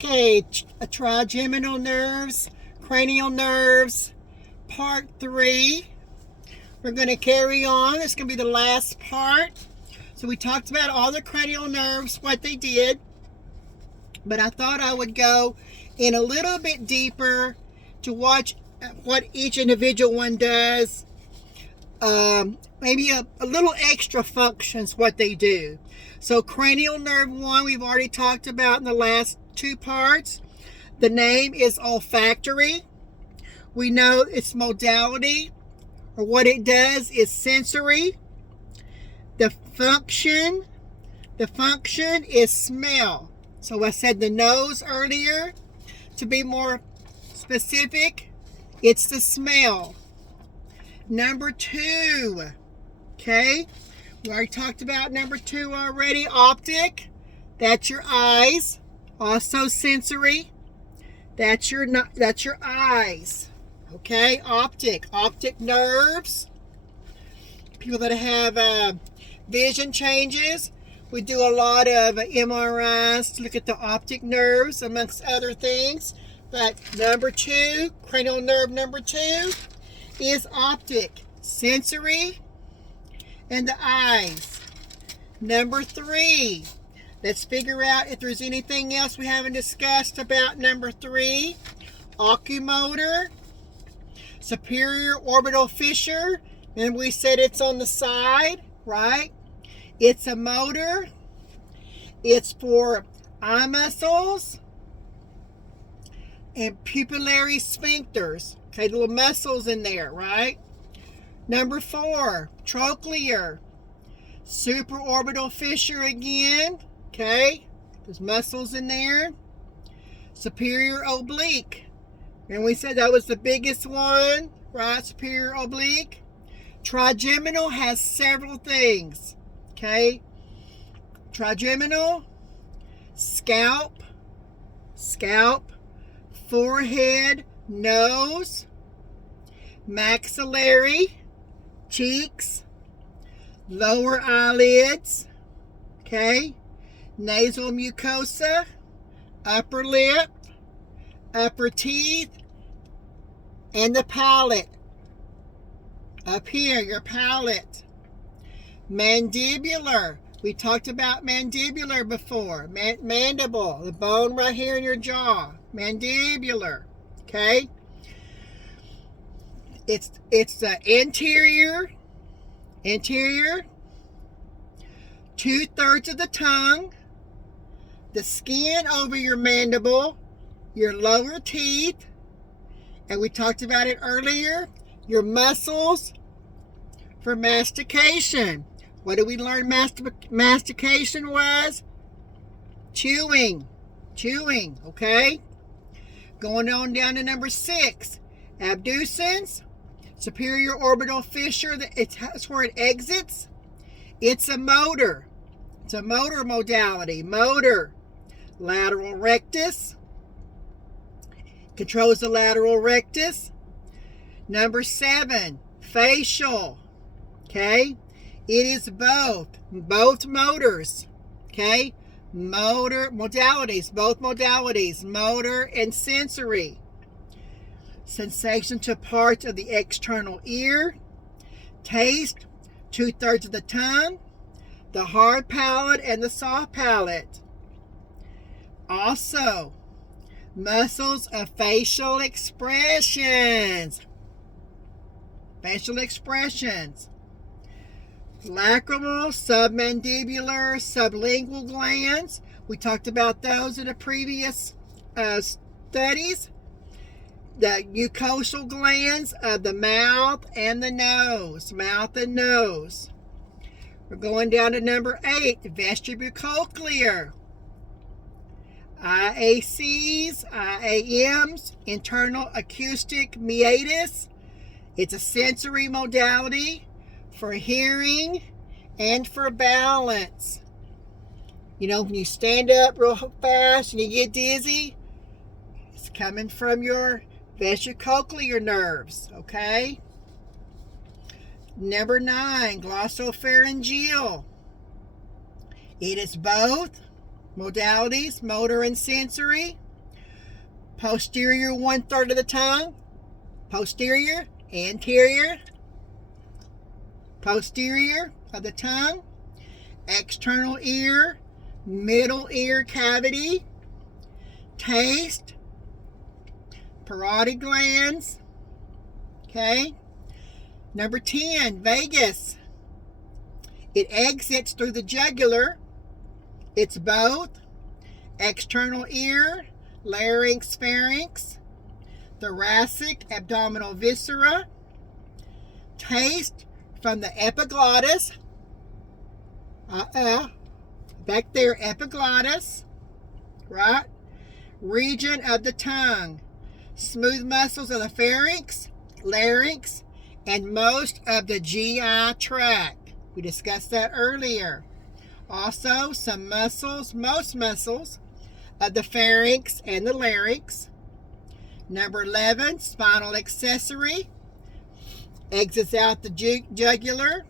Okay, trigeminal nerves, cranial nerves, part 3. We're going to carry on. It's going to be the last part. So we talked about all the cranial nerves, what they did, but I thought I would go in a little bit deeper to watch what each individual one does. Maybe a little extra functions what they do. So cranial nerve 1, we've already talked about in the last 2 parts. The name is olfactory. We know its modality, or what it does, is sensory. The function is smell. So I said the nose earlier. To be more specific, it's the smell. Number 2, okay? We already talked about number 2 already. Optic, that's your eyes. Also sensory, that's your eyes. Okay, optic nerves. People that have vision changes, we do a lot of MRIs to look at the optic nerves, amongst other things. But number 2, cranial nerve number 2, is optic, sensory, and the eyes. Number 3, let's figure out if there's anything else we haven't discussed about number 3. Ocumotor, superior orbital fissure. Remember we said it's on the side, right? It's a motor. It's for eye muscles and pupillary sphincters. Okay, little muscles in there, right? Number 4, trochlear, supraorbital fissure again. Okay, there's muscles in there. Superior oblique, and we said that was the biggest one, right? Superior oblique. Trigeminal has several things. Okay, trigeminal, scalp, forehead, nose, maxillary, cheeks, lower eyelids, okay, nasal mucosa, upper lip, upper teeth, and the palate. Up here, your palate. Mandibular. We talked about mandibular before. Mandible, the bone right here in your jaw. Mandibular. Okay? It's the anterior, 2/3 of the tongue, the skin over your mandible, your lower teeth, and we talked about it earlier, your muscles for mastication. What did we learn mastication was? Chewing, okay? Going on down to number 6, abducens, superior orbital fissure, that's where it exits. It's a motor. It's a motor modality. Motor. Lateral rectus. Controls the lateral rectus. Number 7, facial. Okay? It is both motors. Okay? Motor modalities, both modalities, motor and sensory. Sensation to parts of the external ear. Taste, 2/3 of the tongue, the hard palate and the soft palate. Also, muscles of facial expressions. Lacrimal, submandibular, sublingual glands. We talked about those in the previous studies. The mucosal glands of the mouth and the nose. We're going down to number 8, vestibulocochlear. IACs, IAMs, internal acoustic meatus. It's a sensory modality for hearing and for balance. You know, when you stand up real fast and you get dizzy, it's coming from your vestibulocochlear nerves, okay? Number 9, glossopharyngeal. It is both modalities, motor and sensory. Posterior 1/3 of the tongue. Posterior, anterior, posterior of the tongue, external ear, middle ear cavity, taste, parotid glands. Okay. Number 10, vagus. It exits through the jugular. It's both external ear, larynx, pharynx, thoracic, abdominal viscera, taste from the epiglottis, back there, epiglottis, right, region of the tongue, smooth muscles of the pharynx, larynx, and most of the GI tract. We discussed that earlier. Also, some muscles, most muscles of the pharynx and the larynx. Number 11, spinal accessory. Exits out the jugular.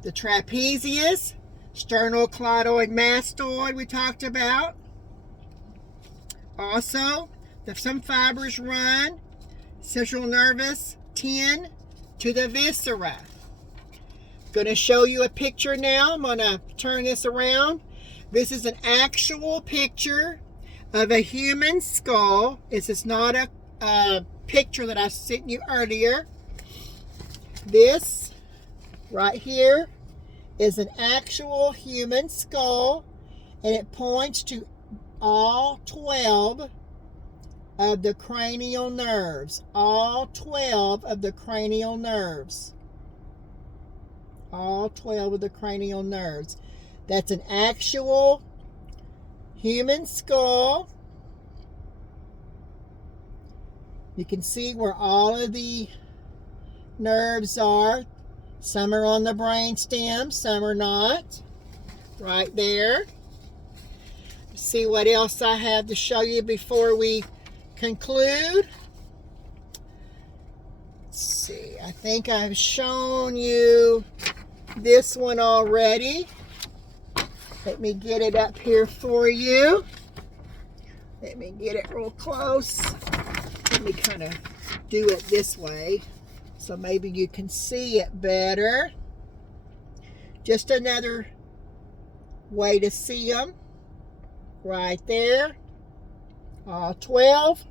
The trapezius, sternocleidoid mastoid we talked about. Also, some fibers run central nervous 10 to the viscera. Going to show you a picture now. I'm going to turn this around. This is an actual picture of a human skull. This is not a picture that I sent you earlier. This right here is an actual human skull, and it points to all 12 of the cranial nerves. All 12 of the cranial nerves. All 12 of the cranial nerves. That's an actual human skull. You can see where all of the nerves are. Some are on the brain stem, some are not. Right there. See what else I have to show you before we conclude. Let's see. I think I've shown you this one already. Let me get it up here for you. Let me get it real close. Let me kind of do it this way so maybe you can see it better. Just another way to see them. Right there. All 12.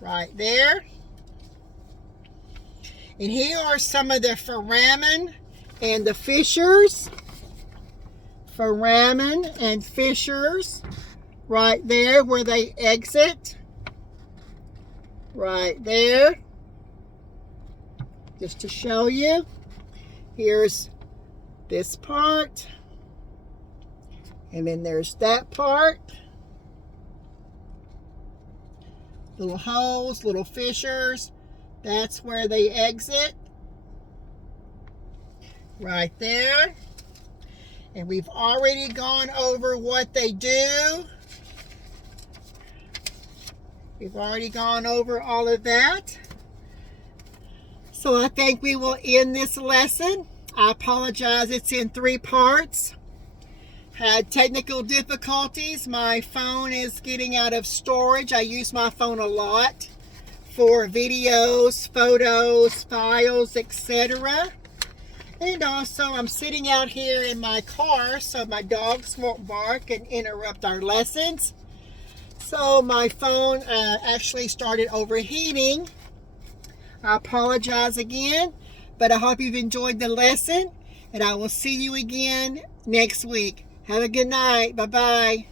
Right there. And here are some of the foramen and the fissures. Foramen and fissures. Right there where they exit. Right there. Just to show you. Here's this part. And then there's that part. Little holes, little fissures. That's where they exit. Right there. And we've already gone over what they do. We've already gone over all of that. So I think we will end this lesson. I apologize, it's in 3 parts. Had technical difficulties. My phone is getting out of storage. I use my phone a lot for videos, photos, files, etc. And also I'm sitting out here in my car so my dogs won't bark and interrupt our lessons. So my phone actually started overheating. I apologize again, but I hope you've enjoyed the lesson, and I will see you again next week. Have a good night. Bye-bye.